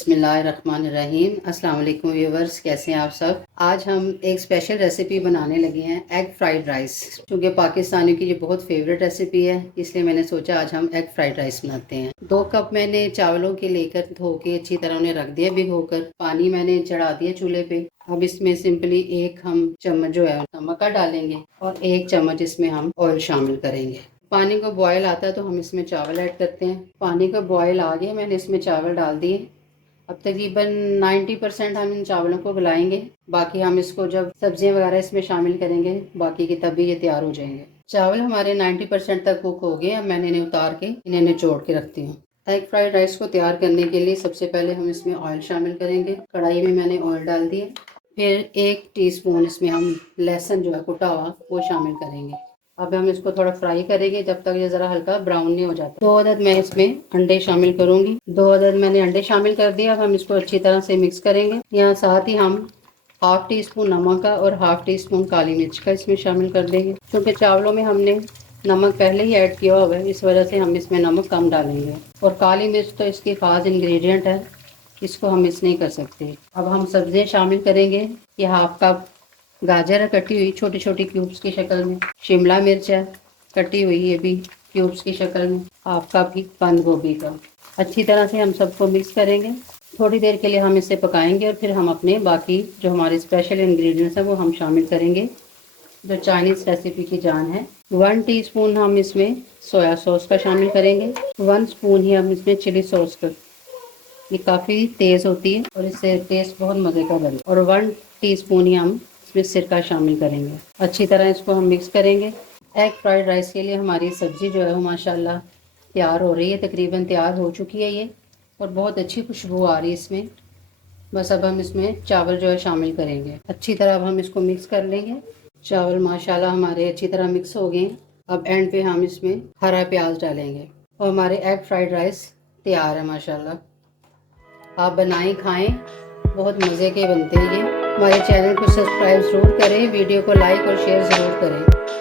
बिस्मिल्लाहिर्रहमानिर्रहीम। अस्सलाम वालेकुम व्यूवर्स, कैसे हैं आप सब। आज हम एक स्पेशल रेसिपी बनाने लगे हैं, एग फ्राइड राइस। क्योंकि पाकिस्तानियों की ये बहुत फेवरेट रेसिपी है, इसलिए मैंने सोचा आज हम एग फ्राइड राइस बनाते हैं। 2 कप मैंने चावलों के लेकर धो के अच्छी तरह उन्हें रख दिया भिगोकर। पानी मैंने चढ़ा दिया चूल्हे पे। अब इसमें सिंपली 1 हम चम्मच जो है नमक का डालेंगे और 1 चम्मच इसमें हम ऑयल शामिल करेंगे। पानी को बॉयल आता है तो हम इसमें चावल ऐड करते हैं। पानी का बॉयल आ गया, मैंने इसमें चावल डाल दिए। अब तकरीबन 90% हम इन चावलों को गलाएंगे। बाकी हम इसको जब सब्जियां वगैरह इसमें शामिल करेंगे बाकी की तभी ये तैयार हो जाएंगे। चावल हमारे 90% तक कुक हो गए। अब मैंने इन्हें उतार के इन्हें निचोड़ के रखती हूँ। एग फ्राइड राइस को तैयार करने के लिए सबसे पहले हम इसमें ऑयल शामिल करेंगे। कढ़ाई में मैंने ऑयल डाल दिया। फिर 1 टीस्पून इसमें हम लहसुन जो है कुटा हुआ वो शामिल करेंगे। अब हम इसको थोड़ा फ्राई करेंगे जब तक ये ज़रा हल्का ब्राउन नहीं हो जाता। 2 अदद मैं इसमें अंडे शामिल करूंगी। 2 अदद मैंने अंडे शामिल कर दिया। अब हम इसको अच्छी तरह से मिक्स करेंगे। यहाँ साथ ही हम हाफ टी स्पून नमक का और हाफ टी स्पून काली मिर्च का इसमें शामिल कर देंगे। क्योंकि चावलों में हमने नमक पहले ही ऐड किया हुआ है, इस वजह से हम इसमें नमक कम डालेंगे। और काली मिर्च तो इसकी खास इंग्रेडिएंट है, इसको हम मिस नहीं कर सकते। अब हम सब्जियाँ शामिल करेंगे। ये हाफ कप गाजर है कटी हुई छोटी छोटी क्यूब्स की शक्ल में। शिमला मिर्च है कटी हुई, ये भी क्यूब्स की शक्ल में। हाफ कप ही बंद गोभी का। अच्छी तरह से हम सबको मिक्स करेंगे। थोड़ी देर के लिए हम इसे पकाएंगे और फिर हम अपने बाकी जो हमारे स्पेशल इंग्रेडिएंट्स हैं वो हम शामिल करेंगे, जो चाइनीज़ रेसिपी की जान है। 1 टीस्पून हम इसमें सोया सॉस का शामिल करेंगे। 1 स्पून ही हम इसमें चिली सॉस का, ये काफ़ी तेज़ होती है और इससे टेस्ट बहुत मज़े का बनता है। और 1 टीस्पून ही हम इसमें सिरका शामिल करेंगे। अच्छी तरह इसको हम मिक्स करेंगे। एग फ्राइड राइस के लिए हमारी सब्ज़ी जो है वो माशाल्लाह तैयार हो रही है, तकरीबन तैयार हो चुकी है ये, और बहुत अच्छी खुशबू आ रही है इसमें। बस अब हम इसमें चावल जो है शामिल करेंगे। अच्छी तरह अब हम इसको मिक्स कर लेंगे। चावल माशाल्लाह हमारे अच्छी तरह मिक्स हो गए। अब एंड पे हम इसमें हरा प्याज डालेंगे और हमारे एग फ्राइड राइस तैयार है माशाल्लाह। आप बनाएं खाएं, बहुत मज़े के बनते हैं ये। हमारे चैनल को सब्सक्राइब ज़रूर करें, वीडियो को लाइक और शेयर ज़रूर करें।